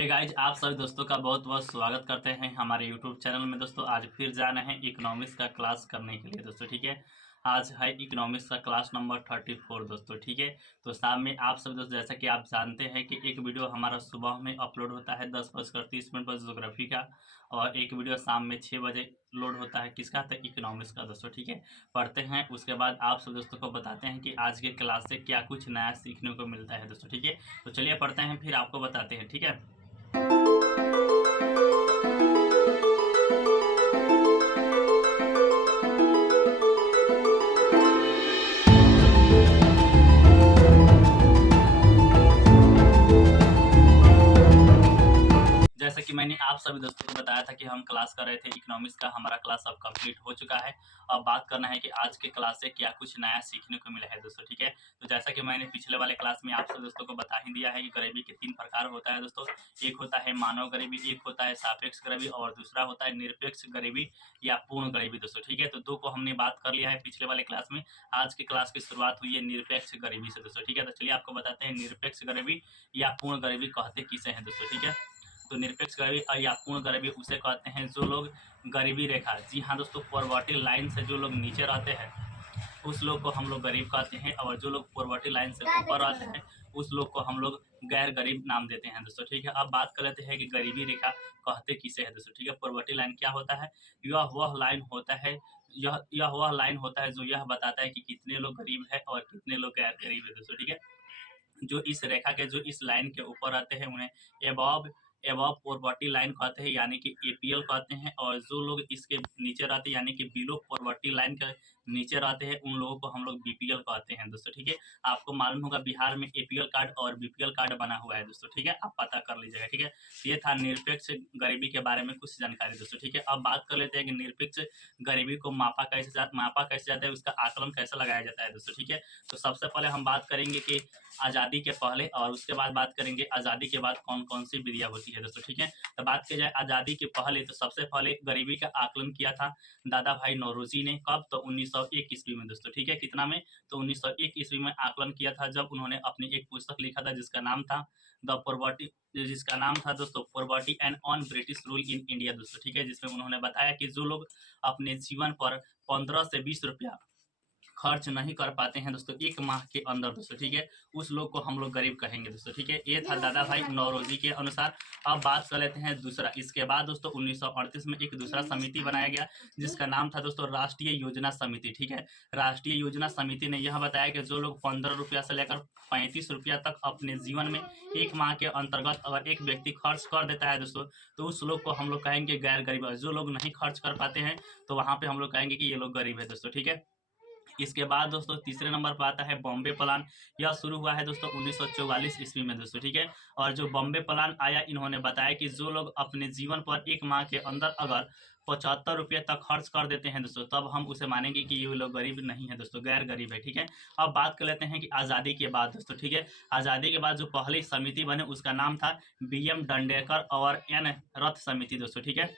Hey guys, आप सभी दोस्तों का बहुत बहुत स्वागत करते हैं हमारे यूट्यूब चैनल में। दोस्तों आज फिर जाना है इकोनॉमिक्स का क्लास करने के लिए दोस्तों, ठीक है। आज है इकोनॉमिक्स का क्लास नंबर 34 दोस्तों, ठीक है। तो शाम में आप सभी दोस्त, जैसा कि आप जानते हैं कि एक वीडियो हमारा सुबह में अपलोड होता है 10:30 पर ज्योग्राफी का, और एक वीडियो शाम में 6 बजे लोड होता है किसका, तो इकोनॉमिक्स का दोस्तों, ठीक है। पढ़ते हैं, उसके बाद आप सब दोस्तों को बताते हैं कि आज के क्लास से क्या कुछ नया सीखने को मिलता है दोस्तों, ठीक है। तो चलिए पढ़ते हैं, फिर आपको बताते हैं, ठीक है। जैसा कि मैंने आप सभी दोस्तों को बताया था कि हम क्लास कर रहे थे इकोनॉमिक्स का, हमारा क्लास अब कंप्लीट हो चुका है। अब बात करना है कि आज के क्लास से क्या कुछ नया सीखने को मिला है दोस्तों, ठीक है। तो जैसा कि मैंने पिछले वाले क्लास में आप सभी दोस्तों को बता ही दिया है कि गरीबी के 3 प्रकार होता है दोस्तों। एक होता है मानव गरीबी, एक होता है सापेक्ष गरीबी, और दूसरा होता है निरपेक्ष गरीबी या पूर्ण गरीबी दोस्तों, ठीक है। तो 2 को हमने बात कर लिया है पिछले वाले क्लास में। आज की क्लास की शुरुआत हुई है निरपेक्ष गरीबी से दोस्तों, ठीक है। तो चलिए आपको बताते हैं निरपेक्ष गरीबी या पूर्ण गरीबी कहते किसे हैं दोस्तों, ठीक है। तो निरपेक्ष गरीबी या पूर्ण गरीबी उसे कहते हैं जो लोग गरीबी रेखा, जी हाँ दोस्तों, पॉवर्टी लाइन से जो लोग नीचे रहते हैं उस लोग को हम लोग गरीब कहते हैं, और जो लोग पॉवर्टी लाइन से ऊपर रहते हैं उस लोग को हम लोग गैर गरीब नाम देते हैं दोस्तों, ठीक है। अब बात कर लेते हैं कि गरीबी रेखा कहते किसे है दोस्तों, ठीक है। पॉवर्टी लाइन क्या होता है? यह वह लाइन होता है, यह वह लाइन होता है जो यह बताता है कि कितने लोग गरीब है और कितने लोग गैर गरीब है दोस्तों, ठीक है। जो इस रेखा के, जो इस लाइन के ऊपर आते हैं उन्हें एबव एबव पॉवर्टी लाइन कहते हैं, यानी कि एपीएल कहते हैं। और जो लोग इसके नीचे रहते हैं यानी कि बिलो पॉवर्टी लाइन के नीचे रहते हैं उन लोगों को हम लोग बीपीएल कहते हैं दोस्तों, ठीक है। आपको मालूम होगा बिहार में एपीएल कार्ड और बीपीएल कार्ड बना हुआ है दोस्तों, ठीक है। आप पता कर लीजिएगा, ठीक है। ये था निरपेक्ष गरीबी के बारे में कुछ जानकारी दोस्तों, ठीक है। अब बात कर लेते हैं कि निरपेक्ष गरीबी को मापा कैसे जाता है, उसका आकलन कैसे लगाया जाता है दोस्तों, ठीक है। तो सबसे पहले हम बात करेंगे कि आज़ादी के पहले, और उसके बाद बात करेंगे आज़ादी के बाद कौन कौन सी विधियां होती है दोस्तों, ठीक है। तो बात की जाए आज़ादी के पहले, तो सबसे पहले गरीबी का आकलन किया था दादा भाई नौरोजी ने। कब? तो 1901 ईस्वी में दोस्तों, ठीक है। कितना में? तो 1901 ईस्वी में आकलन किया था, जब उन्होंने अपनी एक पुस्तक लिखा था जिसका नाम था द पॉवर्टी, जिसका नाम था दोस्तों poverty and on British rule in India दोस्तों, ठीक है। जिसमें उन्होंने बताया कि जो लोग अपने जीवन पर 15 से 20 रुपया खर्च नहीं कर पाते हैं दोस्तों एक माह के अंदर दोस्तों, ठीक है, उस लोग को हम लोग गरीब कहेंगे दोस्तों, ठीक है। ये था दादा भाई नौरोजी के अनुसार। अब बात कर लेते हैं दूसरा। इसके बाद दोस्तों 1938 में एक दूसरा समिति बनाया गया जिसका नाम था दोस्तों राष्ट्रीय योजना समिति, ठीक है। राष्ट्रीय योजना समिति ने यह बताया कि जो लोग 15 रुपया से लेकर 35 रुपया तक अपने जीवन में एक माह के अंतर्गत अगर एक व्यक्ति खर्च कर देता है दोस्तों, तो उस लोग को हम लोग कहेंगे गैर गरीब। जो लोग नहीं खर्च कर पाते हैं तो वहां पे हम लोग कहेंगे कि ये लोग गरीब है दोस्तों, ठीक है। इसके बाद दोस्तों तीसरे नंबर पर आता है बॉम्बे प्लान। यह शुरू हुआ है दोस्तों 1944 ईस्वी में दोस्तों, ठीक है। और जो बॉम्बे प्लान आया, इन्होंने बताया कि जो लोग अपने जीवन पर एक माह के अंदर अगर 75 रुपये तक खर्च कर देते हैं दोस्तों, तब हम उसे मानेंगे कि ये लोग गरीब नहीं है दोस्तों, गैर गरीब है, ठीक है। अब बात कर लेते हैं कि आज़ादी के बाद दोस्तों, ठीक है। आज़ादी के बाद जो पहली समिति बने उसका नाम था BM डंडेकर और N रथ समिति दोस्तों, ठीक है।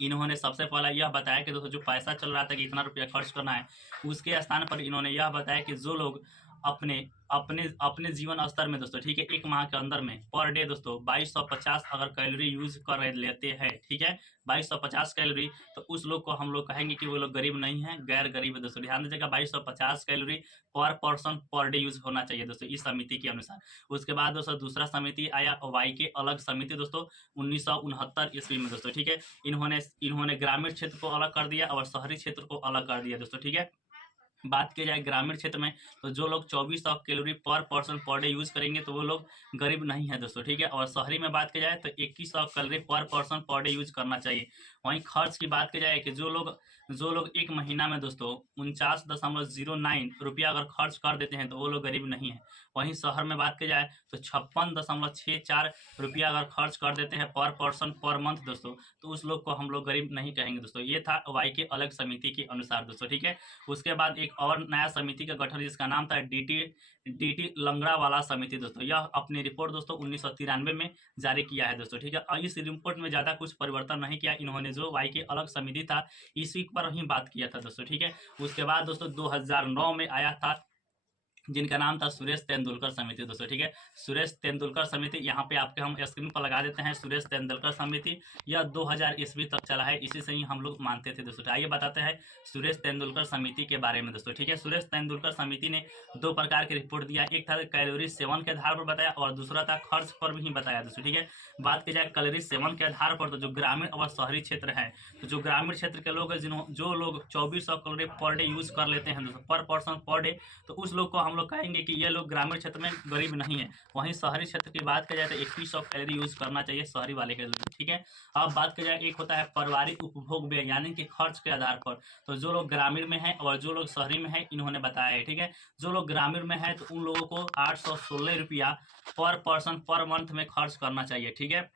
इन्होंने सबसे पहला यह बताया कि दोस्तों जो पैसा चल रहा था कि इतना रुपया खर्च करना है, उसके स्थान पर इन्होंने यह बताया कि जो लोग अपने अपने अपने जीवन स्तर में दोस्तों, ठीक है, एक माह के अंदर में पर डे दोस्तों 2250 अगर कैलोरी यूज कर लेते हैं, ठीक है, 2250 कैलोरी, तो उस लोग को हम लोग कहेंगे कि वो लोग गरीब नहीं है, गैर गरीब है दोस्तों। ध्यान दीजिएगा, 2250 कैलोरी पर पर्सन पर डे यूज होना चाहिए दोस्तों इस समिति के अनुसार। उसके बाद दोस्तों दूसरा समिति आया वाई के अलग समिति दोस्तों 1969 ईस्वी में दोस्तों, ठीक है। इन्होंने ग्रामीण क्षेत्र को अलग कर दिया और शहरी क्षेत्र को अलग कर दिया दोस्तों, ठीक है। बात की जाए ग्रामीण क्षेत्र में, तो जो लोग 2400 कैलोरी पर पर्सन पर डे यूज करेंगे तो वो लोग गरीब नहीं है दोस्तों, ठीक है। और शहरी में बात की जाए तो 2100 कैलोरी पर पर्सन पर डे यूज करना चाहिए। वहीं खर्च की बात की जाए कि जो लोग एक महीना में दोस्तों 49.09 रुपया अगर खर्च कर देते हैं तो वो लोग गरीब नहीं है। वहीं शहर में बात की जाए तो 56.64 रुपया अगर खर्च कर देते हैं पर पर्सन पर मंथ दोस्तों, तो उस लोग को हम लोग गरीब नहीं कहेंगे दोस्तों। ये था वाई के अलग समिति के अनुसार दोस्तों, ठीक है। उसके बाद एक और नया समिति का गठन जिसका नाम था डीटी लंगड़ा वाला समिति दोस्तों। यह अपनी रिपोर्ट दोस्तों 1993 में जारी किया है दोस्तों, ठीक है। और इस रिपोर्ट में ज्यादा कुछ परिवर्तन नहीं किया इन्होंने, जो वाई के अलग समिति था इसी पर ही बात किया था दोस्तों, ठीक है। उसके बाद दोस्तों 2009 में आया था जिनका नाम था सुरेश तेंदुलकर समिति दोस्तों, ठीक है। सुरेश तेंदुलकर समिति, यहाँ पे आपके हम स्क्रीन पर लगा देते हैं। सुरेश तेंदुलकर समिति यह 2000 ईस्वी तक चला है, इसी से ही हम लोग मानते थे दोस्तों। आइए बताते हैं सुरेश तेंदुलकर समिति के बारे में दोस्तों, ठीक है। सुरेश तेंदुलकर समिति ने 2 प्रकार की रिपोर्ट दिया, एक था कैलोरी सेवन के आधार पर बताया और दूसरा था खर्च पर भी बताया दोस्तों, ठीक है। बात की जाए कैलोरी सेवन के आधार पर, तो जो ग्रामीण और शहरी क्षेत्र है, तो जो ग्रामीण क्षेत्र के लोग जो लोग 2400 कैलोरी पर डे यूज कर लेते हैं दोस्तों, पर पर्सन पर डे, तो उस लोग को हम लोग कहेंगे कि ये लोग ग्रामीण क्षेत्र में गरीब नहीं है। वहीं शहरी क्षेत्र की बात की जाए तो 2100 कैलोरी यूज करना चाहिए शहरी वाले के लिए, ठीक है। अब बात की जाए, एक होता है पारिवारिक उपभोग व्यय, यानी कि खर्च के आधार पर, तो जो लोग ग्रामीण में है और जो लोग शहरी में है इन्होंने बताया है, ठीक है। जो लोग ग्रामीण में है तो उन लोगों को 816 रुपया पर पर्सन पर मंथ में खर्च करना चाहिए, ठीक है।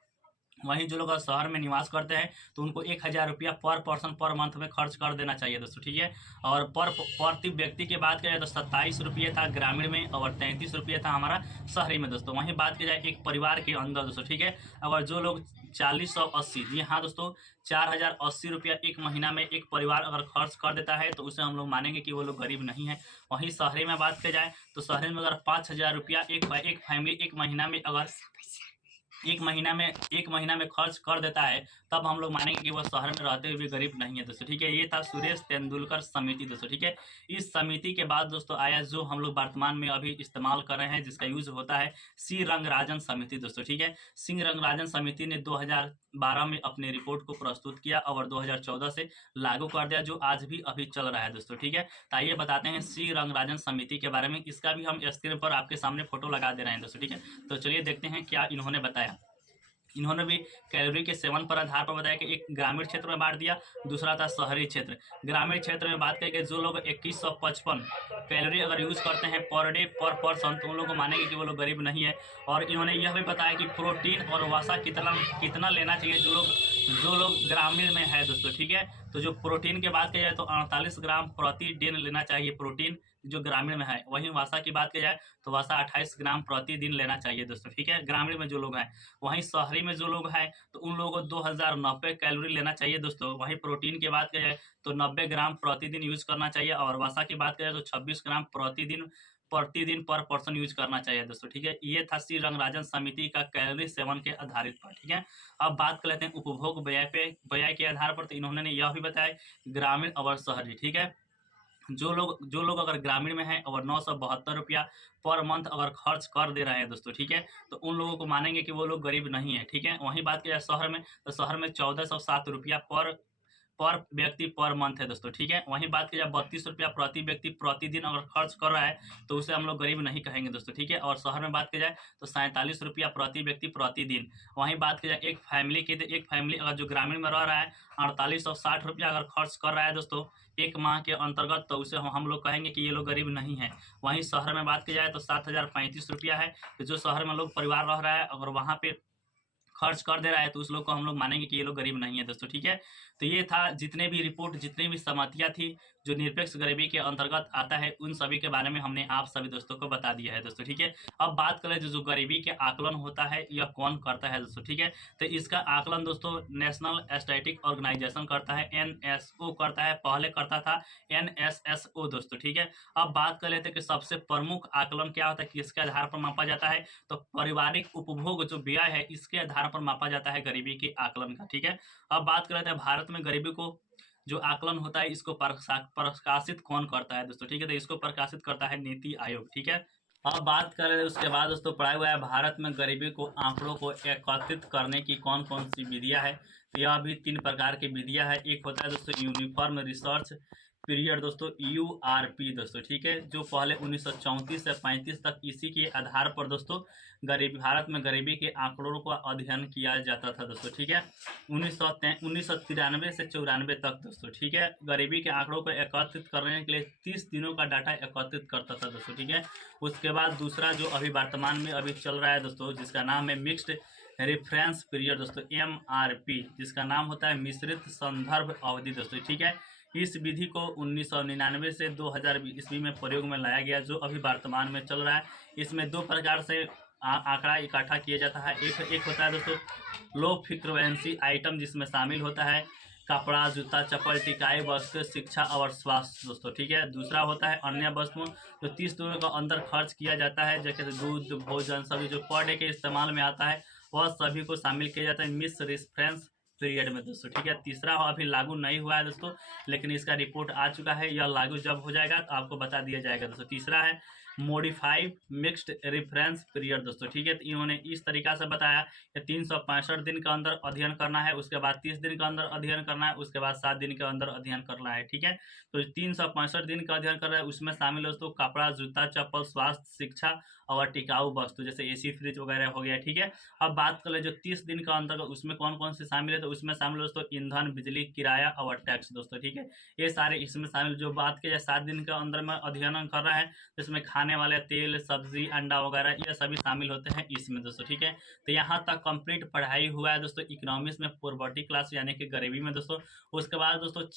वहीं जो लोग शहर में निवास करते हैं तो उनको 1000 रुपया पर पर्सन पर मंथ में खर्च कर देना चाहिए दोस्तों, ठीक है। और प्रति व्यक्ति की बात करें तो 27 रुपये था ग्रामीण में और 33 रुपये था हमारा शहरी में दोस्तों। वहीं बात की जाए एक परिवार के अंदर दोस्तों, ठीक है, अगर जो लोग 4080, जी हाँ दोस्तों, 4080 रुपया एक महीना में एक परिवार अगर खर्च कर देता है तो उसे हम लोग मानेंगे कि वो लोग गरीब नहीं है। वहीं शहरी में बात की जाए तो शहरी में अगर 5000 रुपया एक फैमिली एक महीना में अगर एक महीना में खर्च कर देता है, तब हम लोग मानेंगे कि वह शहर में रहते हुए गरीब नहीं है दोस्तों, ठीक है। ये था सुरेश तेंदुलकर समिति दोस्तों, ठीक है। इस समिति के बाद दोस्तों आया जो हम लोग वर्तमान में अभी इस्तेमाल कर रहे हैं, जिसका यूज होता है सी रंगराजन समिति दोस्तों, ठीक है। सी रंगराजन समिति ने 2012 में अपनी रिपोर्ट को प्रस्तुत किया और 2014 से लागू कर दिया, जो आज भी अभी चल रहा है दोस्तों, ठीक है। तो आइए बताते हैं सी रंगराजन समिति के बारे में। इसका भी हम स्क्रीन पर आपके सामने फोटो लगा दे रहे हैं दोस्तों, ठीक है। तो चलिए देखते हैं क्या इन्होंने बताया। इन्होंने भी कैलोरी के सेवन पर आधार पर बताया कि एक ग्रामीण क्षेत्र में बांट दिया, दूसरा था शहरी क्षेत्र। ग्रामीण क्षेत्र में बात करें जो लोग 2155 कैलोरी अगर यूज करते हैं पर डे पर पर्सन, तो उन लोगों को मानेंगे कि वो लोग गरीब नहीं है। और इन्होंने यह भी बताया कि प्रोटीन और वसा कितना लेना चाहिए जो लोग ग्रामीण में है दोस्तों, ठीक है। तो जो प्रोटीन की बात की जाए तो 48 ग्राम प्रति दिन लेना चाहिए प्रोटीन, जो ग्रामीण में है। वहीं वसा की बात की जाए तो वसा 28 ग्राम प्रतिदिन लेना चाहिए दोस्तों, ठीक है, ग्रामीण में जो लोग हैं। वहीं शहरी में जो लोग हैं तो उन लोगों को 2090 कैलोरी लेना चाहिए दोस्तों। वहीं प्रोटीन की बात की जाए तो 90 ग्राम प्रतिदिन यूज करना चाहिए और वसा की बात करें तो 26 ग्राम प्रतिदिन पर पर्सन यूज करना चाहिए दोस्तों, ठीक है। ये था सी रंगराजन समिति का कैलोरी सेवन के आधारित पर, ठीक है। अब बात कर लेते हैं उपभोग व्यय के आधार पर, तो इन्होंने यह भी बताया ग्रामीण और शहरी, ठीक है। जो लोग अगर ग्रामीण में है और 972 रुपया पर मंथ अगर खर्च कर दे रहे हैं दोस्तों, ठीक है, तो उन लोगों को मानेंगे कि वो लोग गरीब नहीं है, ठीक है। वहीं बात की जाए शहर में तो शहर में 1407 रुपया पर व्यक्ति पर मंथ है दोस्तों, ठीक है। वहीं बात की जाए 32 रुपया प्रति व्यक्ति प्रतिदिन अगर खर्च कर रहा है तो उसे हम लोग गरीब नहीं कहेंगे दोस्तों, ठीक है। और शहर में बात की जाए तो 47 रुपया प्रति व्यक्ति प्रतिदिन। वहीं बात की जाए एक फैमिली की, तो एक फैमिली अगर जो ग्रामीण में रह रहा है 4860 रुपया अगर खर्च कर रहा है दोस्तों एक माह के अंतर्गत, तो उसे हम लोग कहेंगे कि ये लोग गरीब नहीं है। वहीं शहर में बात की जाए तो 7035 रुपया है, तो जो शहर में लोग परिवार रह रहा है अगर वहाँ पे खर्च कर दे रहा है तो उस लोग को हम लोग मानेंगे कि ये लोग गरीब नहीं है दोस्तों, ठीक है। तो ये था जितने भी रिपोर्ट, जितनी भी सहमतियां थी जो निरपेक्ष गरीबी के अंतर्गत आता है, उन सभी के बारे में हमने आप सभी दोस्तों को बता दिया है दोस्तों, ठीक है। अब बात करें जो गरीबी के आकलन होता है यह कौन करता है दोस्तों, ठीक है। तो इसका आकलन दोस्तों नेशनल स्टैटिक ऑर्गेनाइजेशन करता है, NSO करता है, पहले करता था NSSO दोस्तों, ठीक है। अब बात कर लेते हैं कि सबसे प्रमुख आकलन क्या होता है, किसके आधार पर मापा जाता है, तो पारिवारिक उपभोग जो व्यय है इसके आधार पर मापा जाता है गरीबी के आकलन का, ठीक है। अब बात कर लेते हैं भारत में गरीबी को जो आकलन होता है इसको प्रकाशित कौन करता है दोस्तों, ठीक है। तो इसको प्रकाशित करता है नीति आयोग, ठीक है। अब बात करें उसके बाद दोस्तों पढ़ाया हुआ है भारत में गरीबी को आंकड़ों को एकत्रित करने की कौन कौन सी विधियां है। तो यह भी 3 प्रकार की विधियां है। एक होता है दोस्तों यूनिफॉर्म रिसर्च पीरियड दोस्तों, URP दोस्तों, ठीक है, जो पहले 1934 से 35 तक इसी के आधार पर दोस्तों भारत में गरीबी के आंकड़ों का अध्ययन किया जाता था दोस्तों, ठीक है। 1993 से 94 तक दोस्तों, ठीक है, गरीबी के आंकड़ों को एकत्रित करने के लिए 30 दिनों का डाटा एकत्रित करता था दोस्तों, ठीक है। उसके बाद दूसरा जो अभी वर्तमान में अभी चल रहा है दोस्तों, जिसका नाम है मिक्स्ड रेफरेंस पीरियड दोस्तों, MRP, जिसका नाम होता है मिश्रित संदर्भ अवधि दोस्तों, ठीक है। इस विधि को 1999 से 2000 ईस्वी में प्रयोग में लाया गया, जो अभी वर्तमान में चल रहा है। इसमें 2 प्रकार से आंकड़ा इकट्ठा किया जाता है। एक होता है दोस्तों लो फ्रीक्वेंसी आइटम, जिसमें शामिल होता है कपड़ा, जूता, चप्पल, टिकाई वस्तु, शिक्षा और स्वास्थ्य दोस्तों, ठीक है। दूसरा होता है अन्य वस्तुओं, जो 30 दिनों के अंदर खर्च किया जाता है, जैसे दूध, भोजन, सभी जो पर डे के इस्तेमाल में आता है वह सभी को शामिल किया जाता है मिस रेफरेंस पीरियड में दोस्तों, ठीक है। तीसरा अभी लागू नहीं हुआ है दोस्तों, लेकिन इसका रिपोर्ट आ चुका है, यह लागू जब हो जाएगा तो आपको बता दिया जाएगा दोस्तों। तीसरा है मॉडिफाइड मिक्स्ड रेफरेंस पीरियड दोस्तों, ठीक है। तो इन्होंने इस तरीका से बताया कि 365 दिन के अंदर अध्ययन करना है, उसके बाद 30 दिन के अंदर अध्ययन करना है, उसके बाद 7 दिन के अंदर अध्ययन करना है, ठीक है। तो 365 दिन का अध्ययन कर रहा है, उसमें शामिल दोस्तों कपड़ा, जूता, चप्पल, स्वास्थ्य, शिक्षा और टिकाऊ वस्तु जैसे एसी, फ्रिज वगैरह हो गया, ठीक है। अब बात कर ले जो 30 दिन का अंतर उसमें कौन कौन से शामिल है, तो उसमें शामिल दोस्तों ईंधन, बिजली, किराया और टैक्स दोस्तों, ठीक है। ये सारे इसमें शामिल। जो बात की जाए 7 दिन के अंदर में अध्ययन कर रहा है, जिसमें खाने वाले तेल, सब्जी, अंडा वगैरह ये सभी शामिल होते हैं इसमें दोस्तों, ठीक है। तो यहाँ तक कंप्लीट पढ़ाई हुआ है दोस्तों इकोनॉमिक्स में, पॉवर्टी क्लास यानी कि गरीबी में दोस्तों। उसके बाद दोस्तों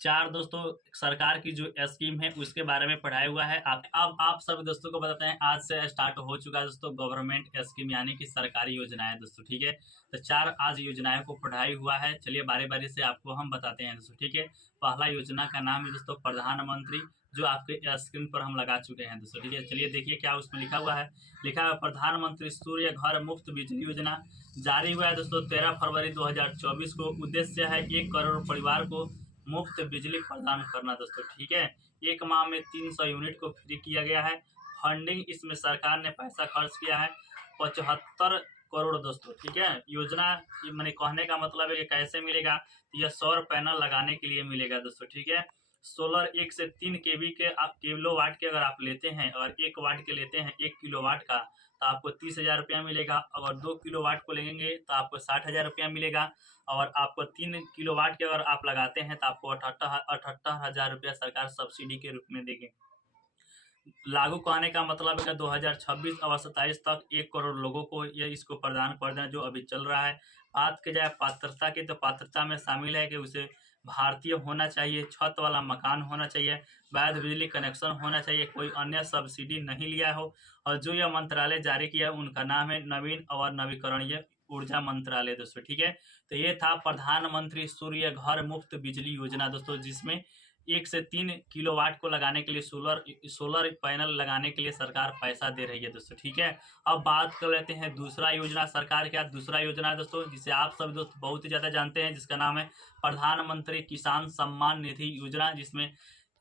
चार दोस्तों सरकार की जो स्कीम है उसके बारे में पढ़ाया हुआ है। अब आप सब दोस्तों को बताते हैं, आज से स्टार्ट हो चुका है दोस्तों गवर्नमेंट स्कीम यानी कि सरकारी योजनाएं दोस्तों, ठीक है। तो 4 आज योजनाओं को पढ़ाई हुआ है, चलिए बारी बारी से आपको हम बताते हैं दोस्तों, ठीक है। पहला योजना का नाम है दोस्तों प्रधानमंत्री, जो आपके स्क्रीन पर हम लगा चुके हैं दोस्तों, ठीक है। चलिए देखिए क्या उसमें लिखा हुआ है। लिखा है प्रधानमंत्री सूर्य घर मुफ्त बिजली योजना, जारी हुआ है दोस्तों 13 फरवरी 2024 को। उद्देश्य है 1 करोड़ परिवार को मुफ्त बिजली प्रदान करना दोस्तों, ठीक है। एक माह में 300 यूनिट को फ्री किया गया है। फंडिंग इसमें सरकार ने पैसा खर्च किया है 75 करोड़ दोस्तों, ठीक है। योजना मैंने कहने का मतलब है कि कैसे मिलेगा, यह सौर पैनल लगाने के लिए मिलेगा दोस्तों, ठीक है। सोलर 1 से 3 केवी के आप किलो वाट के अगर आप लेते हैं, अगर 1 वाट के लेते हैं 1 किलो वाट का, तो आपको 30,000 रुपया मिलेगा। अगर 2 किलो वाट को लेंगे तो आपको 60,000 रुपया मिलेगा। और आपको 3 किलो वाट के अगर आप लगाते हैं तो आपको 78,000 रुपया सरकार सब्सिडी के रूप में देंगे। लागू करने का मतलब है 2026 और 27 तक 1 करोड़ लोगों को ये इसको प्रदान कर देना, जो अभी चल रहा है। बात की जाए पात्रता की, तो पात्रता में शामिल है कि उसे भारतीय होना चाहिए, छत वाला मकान होना चाहिए, वैध बिजली कनेक्शन होना चाहिए, कोई अन्य सब्सिडी नहीं लिया हो, और जो यह मंत्रालय जारी किया उनका नाम है नवीन और नवीकरणीय ऊर्जा मंत्रालय दोस्तों, ठीक है। तो ये था प्रधानमंत्री सूर्य घर मुफ्त बिजली योजना दोस्तों, जिसमें 1 से 3 किलोवाट को लगाने के लिए सोलर पैनल लगाने के लिए सरकार पैसा दे रही है दोस्तों, ठीक है। अब बात कर लेते हैं दूसरा योजना सरकार क्या। दूसरा योजना दोस्तों जिसे आप सब दोस्त बहुत ही ज़्यादा जानते हैं, जिसका नाम है प्रधानमंत्री किसान सम्मान निधि योजना,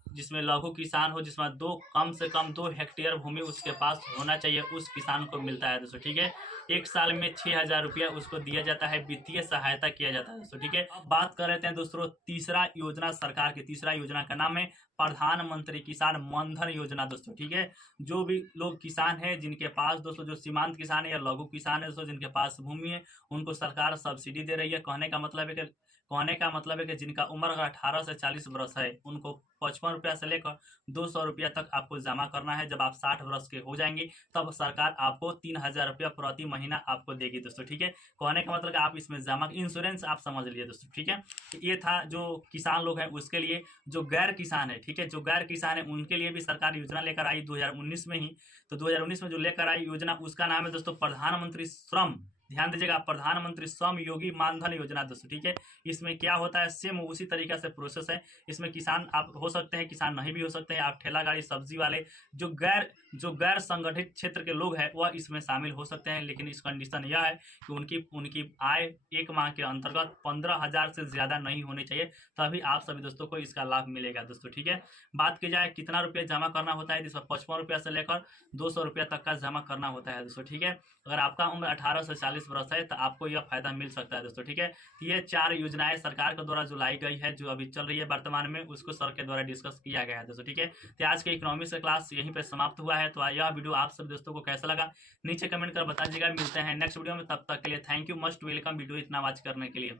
जिसमें लघु किसान हो, जिसमें कम से कम 2 हेक्टेयर भूमि उसके पास होना चाहिए, उस किसान को मिलता है दोस्तों, ठीक है। 1 साल में 6,000 रुपया उसको दिया जाता है, वित्तीय सहायता किया जाता है दोस्तों, ठीक है। अब बात कर लेते हैं दोस्तों तीसरा योजना सरकार की। तीसरा योजना का नाम है प्रधानमंत्री किसान मनधन योजना दोस्तों, ठीक है। जो भी लोग किसान है जिनके पास दोस्तों, जो सीमांत किसान है या लघु किसान है दोस्तों, जिनके पास भूमि है, उनको सरकार सब्सिडी दे रही है। कहने का मतलब है कि जिनका उम्र अगर 18 से 40 वर्ष है, उनको 55 रुपया से लेकर 200 रुपया तक आपको जमा करना है। जब आप 60 वर्ष के हो जाएंगे तब सरकार आपको 3,000 रुपया प्रति महीना आपको देगी दोस्तों, ठीक है। कहने का मतलब आप इसमें जमा इंश्योरेंस आप समझ लीजिए दोस्तों, ठीक है। तो ये था जो किसान लोग हैं उसके लिए। जो गैर किसान है, ठीक है, जो गैर किसान है उनके लिए भी सरकार योजना लेकर आई 2019 में ही। तो 2019 में जो लेकर आई योजना उसका नाम है दोस्तों प्रधानमंत्री श्रम, ध्यान दीजिएगा, प्रधानमंत्री श्रम योगी मानधन योजना दोस्तों, ठीक है। इसमें क्या होता है, सेम उसी तरीके से प्रोसेस है। इसमें किसान आप हो सकते हैं, किसान नहीं भी हो सकते हैं, आप ठेला गाड़ी सब्जी वाले, जो गैर संगठित क्षेत्र के लोग हैं वह इसमें शामिल हो सकते हैं। लेकिन इस कंडीशन यह है कि उनकी आय 1 माह के अंतर्गत 15,000 से ज़्यादा नहीं होनी चाहिए, तभी आप सभी दोस्तों को इसका लाभ मिलेगा दोस्तों, ठीक है। बात की जाए कितना रुपया जमा करना होता है, जिसमें 55 रुपया से लेकर 200 रुपया तक का जमा करना होता है दोस्तों, ठीक है। अगर आपका उम्र 18 से 40 वर्ष है तो आपको यह फायदा मिल सकता है दोस्तों, ठीक है। ये 4 योजनाएं सरकार के द्वारा जो लाई गई है, जो अभी चल रही है वर्तमान में, उसको सर के द्वारा डिस्कस किया गया है दोस्तों, ठीक है। तो आज के इकोनॉमिक्स का क्लास यहीं पे समाप्त हुआ है। तो यह वीडियो आप सब दोस्तों को कैसा लगा नीचे कमेंट कर बता दीजिएगा। मिलते हैं नेक्स्ट वीडियो में, तब तक के लिए thank you, must welcome video इतना वॉच करने के लिए।